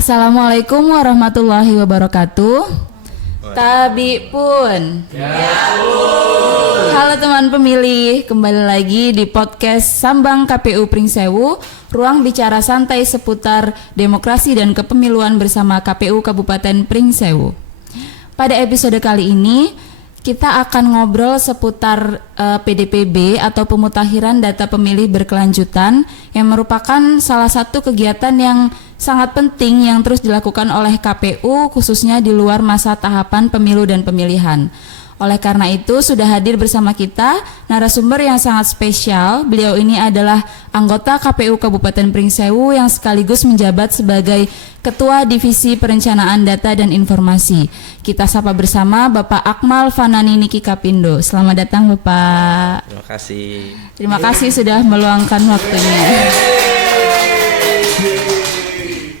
Assalamualaikum warahmatullahi wabarakatuh. Tabi pun. Halo teman pemilih, kembali lagi di podcast Sambang KPU Pringsewu, ruang bicara santai seputar demokrasi dan kepemiluan bersama KPU Kabupaten Pringsewu. Pada episode kali ini, kita akan ngobrol seputar PDPB atau pemutakhiran data pemilih berkelanjutan yang merupakan salah satu kegiatan yang sangat penting yang terus dilakukan oleh KPU khususnya di luar masa tahapan pemilu dan pemilihan. Oleh karena itu sudah hadir bersama kita narasumber yang sangat spesial. Beliau ini adalah anggota KPU Kabupaten Pringsewu yang sekaligus menjabat sebagai Ketua Divisi Perencanaan Data dan Informasi. Kita sapa bersama Bapak Akmal Fanani Niki Kapindo. Selamat datang Bapak. Terima kasih. Terima kasih sudah meluangkan waktunya.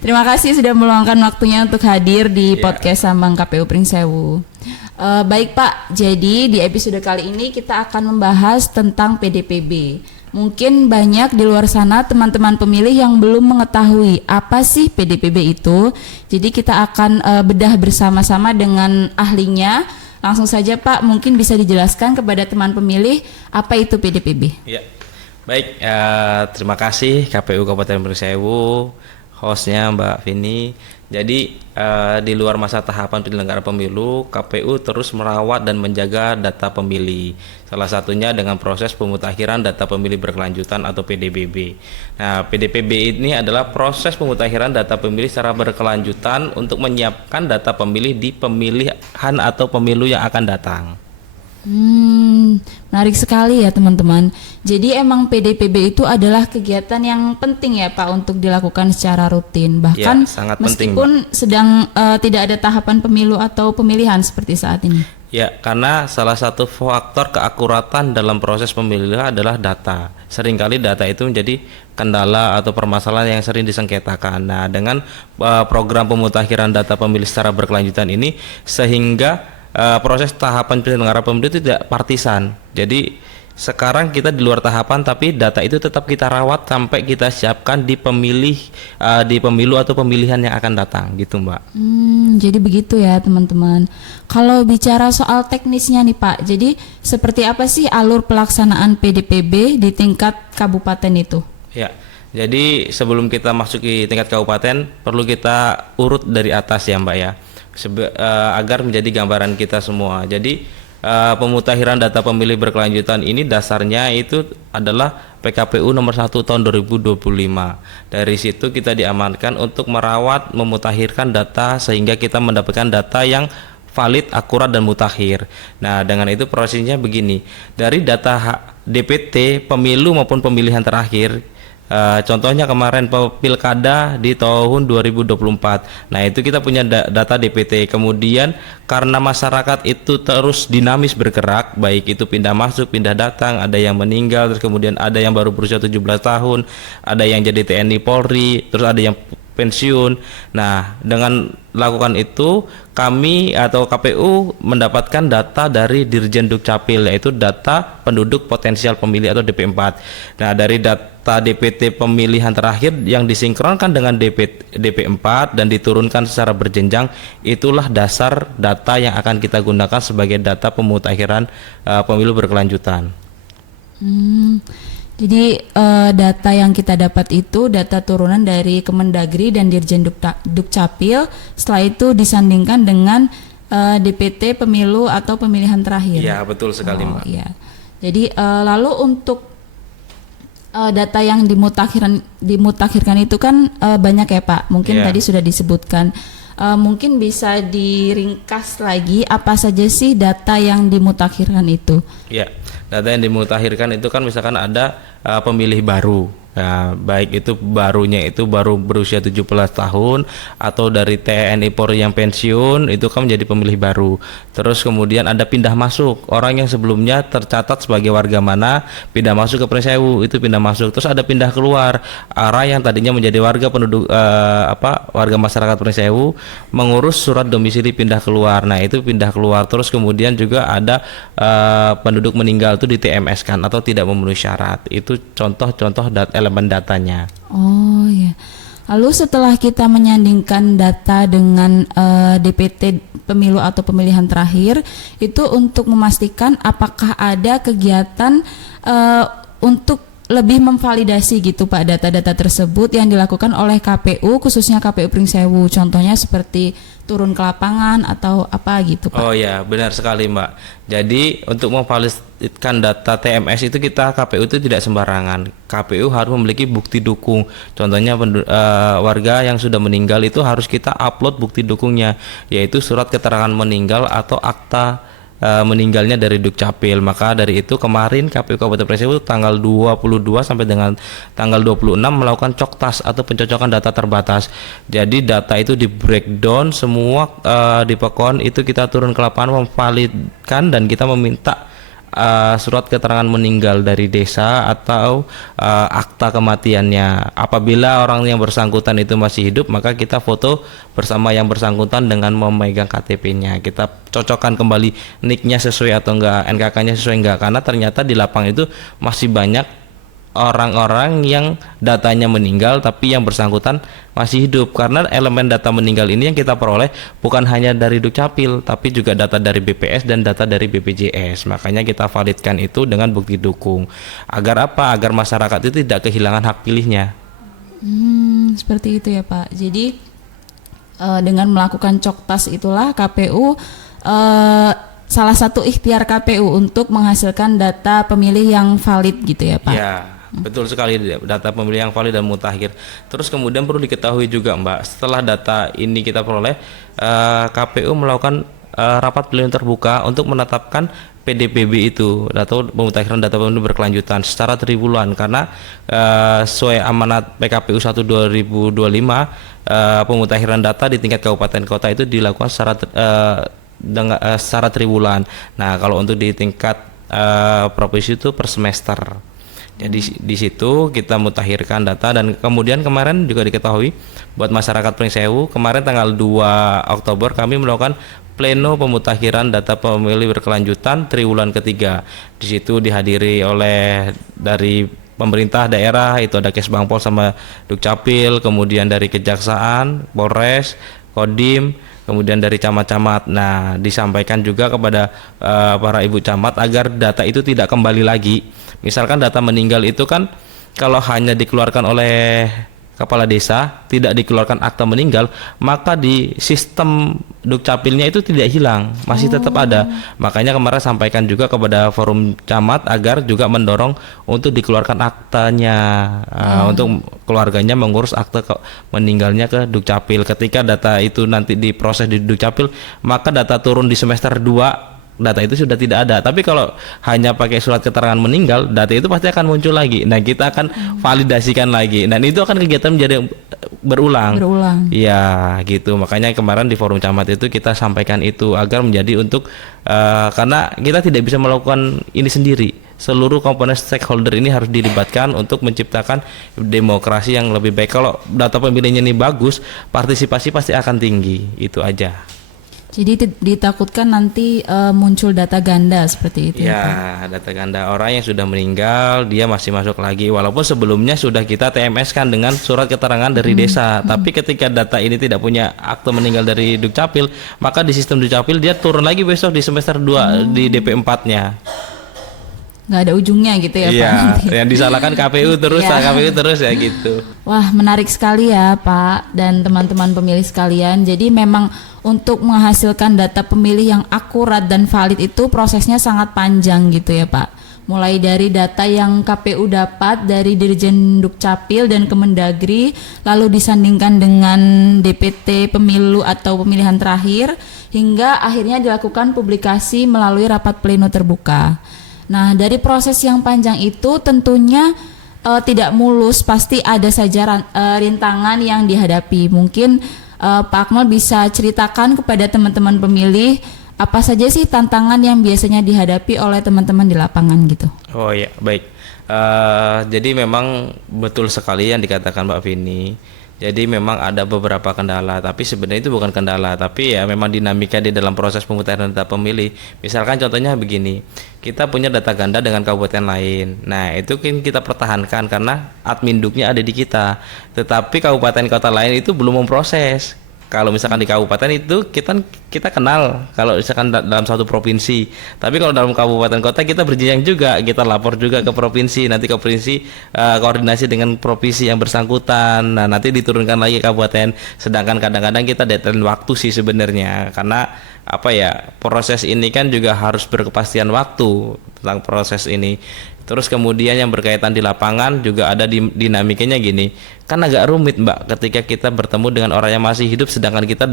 Terima kasih sudah meluangkan waktunya untuk hadir di podcast Sambang KPU Pringsewu. Baik Pak, jadi di episode kali ini kita akan membahas tentang PDPB. Mungkin banyak di luar sana teman-teman pemilih yang belum mengetahui apa sih PDPB itu. Jadi kita akan bedah bersama-sama dengan ahlinya. Langsung saja Pak, mungkin bisa dijelaskan kepada teman pemilih apa itu PDPB. Ya, baik. Terima kasih KPU Kabupaten Pringsewu, hostnya Mbak Vini. Jadi di luar masa tahapan penyelenggara pemilu, KPU terus merawat dan menjaga data pemilih. Salah satunya dengan proses pemutakhiran data pemilih berkelanjutan atau PDPB. Nah, PDPB ini adalah proses pemutakhiran data pemilih secara berkelanjutan untuk menyiapkan data pemilih di pemilihan atau pemilu yang akan datang. Menarik sekali ya teman-teman. Jadi emang PDPB itu adalah kegiatan yang penting ya Pak untuk dilakukan secara rutin. Bahkan sangat meskipun penting, sedang tidak ada tahapan pemilu atau pemilihan seperti saat ini. Ya, karena salah satu faktor keakuratan dalam proses pemilihan adalah data. Seringkali data itu menjadi kendala atau permasalahan yang sering disengketakan. Nah, dengan program pemutakhiran data pemilih secara berkelanjutan ini sehingga proses tahapan penyelenggara pemilu itu tidak partisan. Jadi sekarang kita di luar tahapan tapi data itu tetap kita rawat sampai kita siapkan di di pemilu atau pemilihan yang akan datang gitu Mbak. Jadi begitu ya teman-teman. Kalau bicara soal teknisnya nih Pak, jadi seperti apa sih alur pelaksanaan PDPB di tingkat kabupaten itu? Ya, jadi sebelum kita masuk ke tingkat kabupaten perlu kita urut dari atas ya Mbak ya. Agar menjadi gambaran kita semua. Jadi pemutakhiran data pemilih berkelanjutan ini dasarnya itu adalah PKPU nomor 1 tahun 2025. Dari situ kita diamankan untuk merawat, memutakhirkan data sehingga kita mendapatkan data yang valid, akurat dan mutakhir. Nah, dengan itu prosesnya begini. Dari data DPT pemilu maupun pemilihan terakhir, contohnya kemarin pilkada di tahun 2024. Nah, itu kita punya data DPT. Kemudian karena masyarakat itu terus dinamis bergerak, baik itu pindah masuk, pindah datang, ada yang meninggal, terus kemudian ada yang baru berusia 17 tahun, ada yang jadi TNI Polri, terus ada yang pensiun. Nah, dengan lakukan itu kami atau KPU mendapatkan data dari Dirjen Dukcapil, yaitu data penduduk potensial pemilih atau DP4. Nah, dari data DPT pemilihan terakhir yang disinkronkan dengan DP4 dan diturunkan secara berjenjang, itulah dasar data yang akan kita gunakan sebagai data pemutakhiran pemilu berkelanjutan. Jadi data yang kita dapat itu data turunan dari Kemendagri dan Dirjen Dukcapil. Setelah itu disandingkan dengan DPT pemilu atau pemilihan terakhir. Iya, betul sekali Mbak. Iya. Jadi lalu untuk data yang dimutakhirkan itu kan banyak ya Pak. Mungkin tadi sudah disebutkan. Mungkin bisa diringkas lagi apa saja sih data yang dimutakhirkan itu? Ya, data yang dimutakhirkan itu kan misalkan ada pemilih baru. Nah, baik itu barunya itu baru berusia 17 tahun atau dari TNI Polri yang pensiun, itu kan menjadi pemilih baru. Terus kemudian ada pindah masuk, orang yang sebelumnya tercatat sebagai warga mana pindah masuk ke Pringsewu, itu pindah masuk. Terus ada pindah keluar, orang yang tadinya menjadi warga penduduk warga masyarakat Pringsewu mengurus surat domisili pindah keluar. Nah, itu pindah keluar. Terus kemudian juga ada penduduk meninggal itu di TMS kan atau tidak memenuhi syarat. Itu contoh-contoh elemen datanya. Oh ya. Lalu setelah kita menyandingkan data dengan DPT pemilu atau pemilihan terakhir, itu untuk memastikan apakah ada kegiatan untuk lebih memvalidasi gitu Pak data-data tersebut yang dilakukan oleh KPU, khususnya KPU Pringsewu. Contohnya seperti turun ke lapangan atau apa gitu Pak. Oh ya, benar sekali Mbak. Jadi untuk memvalidkan data TMS itu KPU itu tidak sembarangan. KPU harus memiliki bukti dukung. Contohnya warga yang sudah meninggal itu harus kita upload bukti dukungnya, yaitu surat keterangan meninggal atau akta meninggalnya dari Dukcapil. Maka dari itu kemarin KPU Kabupaten Pringsewu tanggal 22 sampai dengan tanggal 26 melakukan coktas atau pencocokan data terbatas. Jadi data itu di breakdown semua di Pekon, itu kita turun ke lapangan memvalidkan dan kita meminta surat keterangan meninggal dari desa atau akta kematiannya. Apabila orang yang bersangkutan itu masih hidup, maka kita foto bersama yang bersangkutan dengan memegang KTP-nya. Kita cocokkan kembali NIK-nya sesuai atau enggak, NKK-nya sesuai enggak, karena ternyata di lapangan itu masih banyak orang-orang yang datanya meninggal tapi yang bersangkutan masih hidup. Karena elemen data meninggal ini yang kita peroleh bukan hanya dari Dukcapil tapi juga data dari BPS dan data dari BPJS. Makanya kita validkan itu dengan bukti dukung. Agar apa? Agar masyarakat itu tidak kehilangan hak pilihnya. Seperti itu ya Pak. Jadi dengan melakukan coktas itulah KPU salah satu ikhtiar KPU untuk menghasilkan data pemilih yang valid gitu ya Pak. Ya, betul sekali, data pemilih yang valid dan mutakhir. Terus kemudian perlu diketahui juga Mbak, setelah data ini kita peroleh, KPU melakukan rapat pleno terbuka untuk menetapkan PDPB itu atau pemutakhiran data pemilih berkelanjutan secara triwulan, karena sesuai amanat PKPU 1 2025 pemutakhiran data di tingkat kabupaten kota itu dilakukan secara triwulan. Nah, kalau untuk di tingkat provinsi itu per semester. Jadi di situ kita mutakhirkan data. Dan kemudian kemarin juga diketahui buat masyarakat Pringsewu, kemarin tanggal 2 Oktober kami melakukan pleno pemutakhiran data pemilih berkelanjutan triwulan ketiga. Di situ dihadiri oleh dari pemerintah daerah, itu ada Kesbangpol sama Dukcapil, kemudian dari Kejaksaan, Polres, Kodim, kemudian dari camat-camat. Nah, disampaikan juga kepada para ibu camat agar data itu tidak kembali lagi. Misalkan data meninggal itu kan kalau hanya dikeluarkan oleh kepala desa, tidak dikeluarkan akta meninggal, maka di sistem Dukcapilnya itu tidak hilang, masih tetap ada. Makanya kemarin sampaikan juga kepada forum camat agar juga mendorong untuk dikeluarkan aktanya, untuk keluarganya mengurus akte meninggalnya ke Dukcapil. Ketika data itu nanti diproses di Dukcapil, maka data turun di semester 2 data itu sudah tidak ada. Tapi kalau hanya pakai surat keterangan meninggal, data itu pasti akan muncul lagi. Nah, kita akan validasikan lagi. Dan itu akan kegiatan menjadi berulang. Ya, gitu. Makanya kemarin di forum camat itu kita sampaikan itu agar menjadi untuk karena kita tidak bisa melakukan ini sendiri. Seluruh komponen stakeholder ini harus dilibatkan untuk menciptakan demokrasi yang lebih baik. Kalau data pemilihnya ini bagus, partisipasi pasti akan tinggi. Itu aja. Jadi ditakutkan nanti muncul data ganda seperti itu. Ya, data ganda orang yang sudah meninggal dia masih masuk lagi, walaupun sebelumnya sudah kita TMS kan dengan surat keterangan dari desa. Tapi ketika data ini tidak punya akte meninggal dari Dukcapil, maka di sistem Dukcapil dia turun lagi besok di semester 2 di DP 4-nya. Nggak ada ujungnya gitu ya Pak. Nanti. Yang disalahkan KPU terus, KPU terus ya gitu. Wah, menarik sekali ya Pak dan teman-teman pemilih sekalian. Jadi memang untuk menghasilkan data pemilih yang akurat dan valid itu prosesnya sangat panjang gitu ya Pak. Mulai dari data yang KPU dapat dari Dirjen Dukcapil dan Kemendagri, lalu disandingkan dengan DPT pemilu atau pemilihan terakhir, hingga akhirnya dilakukan publikasi melalui rapat pleno terbuka. Nah, dari proses yang panjang itu tentunya tidak mulus, pasti ada saja rintangan yang dihadapi. Mungkin Pak Akmal bisa ceritakan kepada teman-teman pemilih apa saja sih tantangan yang biasanya dihadapi oleh teman-teman di lapangan gitu. Oh ya, baik. Jadi memang betul sekali yang dikatakan Mbak Vini. Jadi memang ada beberapa kendala, tapi sebenarnya itu bukan kendala, tapi ya memang dinamika di dalam proses pemutahiran data pemilih. Misalkan contohnya begini, kita punya data ganda dengan kabupaten lain. Nah, itu kan kita pertahankan karena admin duknya ada di kita. Tetapi kabupaten kota lain itu belum memproses. Kalau misalkan di kabupaten itu kita kenal kalau misalkan dalam satu provinsi. Tapi kalau dalam kabupaten kota kita berjenjang juga, kita lapor juga ke provinsi. Nanti ke provinsi koordinasi dengan provinsi yang bersangkutan. Nah, nanti diturunkan lagi ke kabupaten. Sedangkan kadang-kadang kita deadline waktu sih sebenarnya, karena proses ini kan juga harus berkepastian waktu tentang proses ini. Terus kemudian yang berkaitan di lapangan juga ada dinamikanya gini, kan agak rumit Mbak ketika kita bertemu dengan orang yang masih hidup sedangkan kita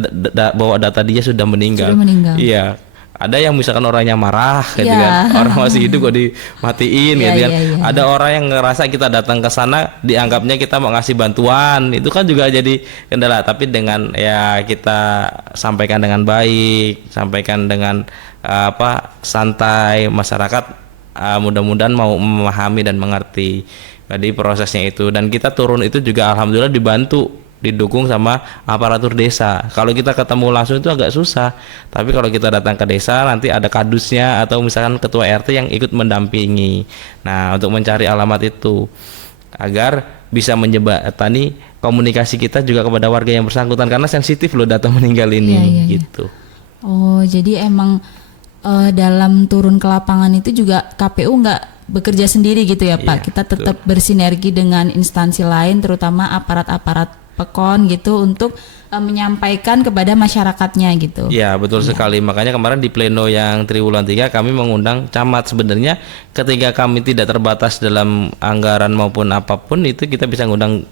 bawa data dia sudah meninggal. Iya, ada yang misalkan orangnya marah gitu kan, orang masih hidup kok dimatiin gitu kan. Ada orang yang ngerasa kita datang ke sana dianggapnya kita mau ngasih bantuan, itu kan juga jadi kendala. Tapi dengan ya kita sampaikan dengan baik, sampaikan dengan santai, masyarakat mudah-mudahan mau memahami dan mengerti jadi prosesnya itu. Dan kita turun itu juga alhamdulillah didukung sama aparatur desa. Kalau kita ketemu langsung itu agak susah, tapi kalau kita datang ke desa nanti ada kadusnya atau misalkan ketua RT yang ikut mendampingi. Nah, untuk mencari alamat itu agar bisa menjembatani komunikasi kita juga kepada warga yang bersangkutan, karena sensitif loh data meninggal ini gitu. Oh, jadi emang dalam turun ke lapangan itu juga KPU nggak bekerja sendiri gitu ya Pak. Kita tetap bersinergi dengan instansi lain, terutama aparat-aparat PEKON gitu, untuk menyampaikan kepada masyarakatnya gitu. Ya, betul sekali. Makanya kemarin di pleno yang Triwulan 3 kami mengundang camat. Sebenarnya ketika kami tidak terbatas dalam anggaran maupun apapun itu kita bisa ngundang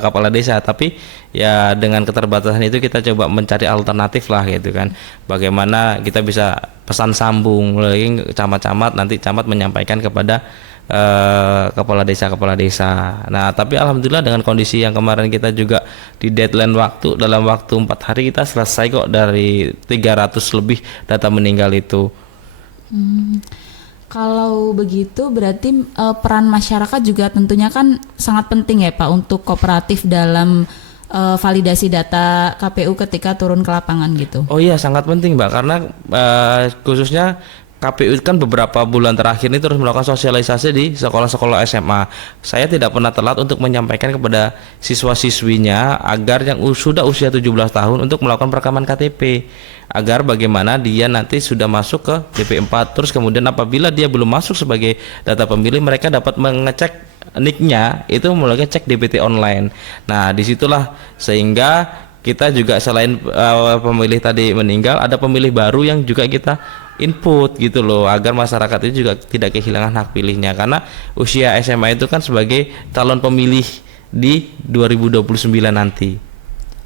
kepala desa, tapi ya dengan keterbatasan itu kita coba mencari alternatif lah gitu kan. Bagaimana kita bisa pesan sambung lagi camat-camat, nanti camat menyampaikan kepada kepala desa. Nah, tapi alhamdulillah dengan kondisi yang kemarin kita juga di deadline waktu, dalam waktu 4 hari kita selesai kok dari 300 lebih data meninggal itu. Kalau begitu berarti peran masyarakat juga tentunya kan sangat penting ya Pak untuk kooperatif dalam validasi data KPU ketika turun ke lapangan gitu. Oh iya, sangat penting Mbak, karena khususnya KPU kan beberapa bulan terakhir ini terus melakukan sosialisasi di sekolah-sekolah SMA. Saya tidak pernah telat untuk menyampaikan kepada siswa-siswinya agar yang sudah usia 17 tahun untuk melakukan perekaman KTP, agar bagaimana dia nanti sudah masuk ke DP4. Terus kemudian apabila dia belum masuk sebagai data pemilih, mereka dapat mengecek NIK-nya itu melalui cek DPT online. Nah, disitulah sehingga kita juga selain pemilih tadi meninggal, ada pemilih baru yang juga kita input gitu loh, agar masyarakat itu juga tidak kehilangan hak pilihnya, karena usia SMA itu kan sebagai calon pemilih di 2029 nanti.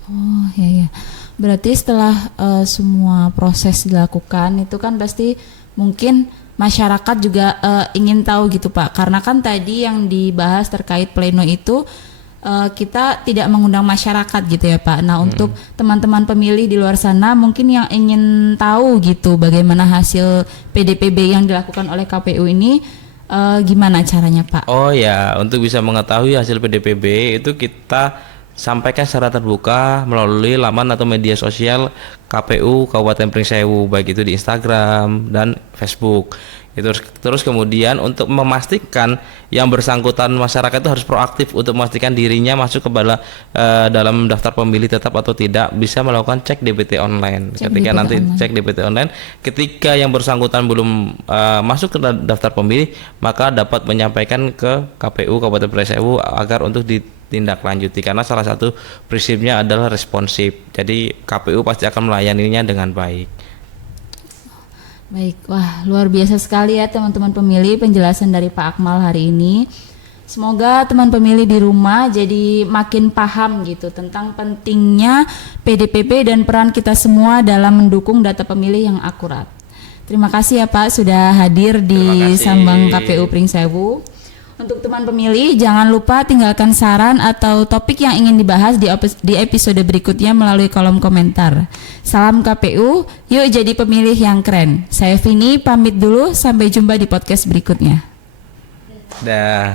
Oh ya. Berarti setelah semua proses dilakukan itu kan pasti mungkin masyarakat juga ingin tahu gitu Pak, karena kan tadi yang dibahas terkait pleno itu kita tidak mengundang masyarakat gitu ya Pak. Nah, untuk teman-teman pemilih di luar sana mungkin yang ingin tahu gitu bagaimana hasil PDPB yang dilakukan oleh KPU ini, gimana caranya Pak? Oh ya, untuk bisa mengetahui hasil PDPB itu kita sampaikan secara terbuka melalui laman atau media sosial KPU Kabupaten Pringsewu, baik itu di Instagram dan Facebook. Terus kemudian untuk memastikan yang bersangkutan masyarakat itu harus proaktif untuk memastikan dirinya masuk ke dalam daftar pemilih tetap atau tidak, bisa melakukan cek DPT online. Cek DPT online, ketika yang bersangkutan belum masuk ke daftar pemilih, maka dapat menyampaikan ke KPU Kabupaten Pringsewu agar untuk ditindaklanjuti, karena salah satu prinsipnya adalah responsif. Jadi KPU pasti akan melayaninya dengan baik. Baik, wah luar biasa sekali ya teman-teman pemilih penjelasan dari Pak Akmal hari ini. Semoga teman pemilih di rumah jadi makin paham gitu tentang pentingnya PDPB dan peran kita semua dalam mendukung data pemilih yang akurat. Terima kasih ya Pak sudah hadir di Sambang KPU Pringsewu. Untuk teman pemilih, jangan lupa tinggalkan saran atau topik yang ingin dibahas di episode berikutnya melalui kolom komentar. Salam KPU, yuk jadi pemilih yang keren. Saya Vini, pamit dulu, sampai jumpa di podcast berikutnya. Dah.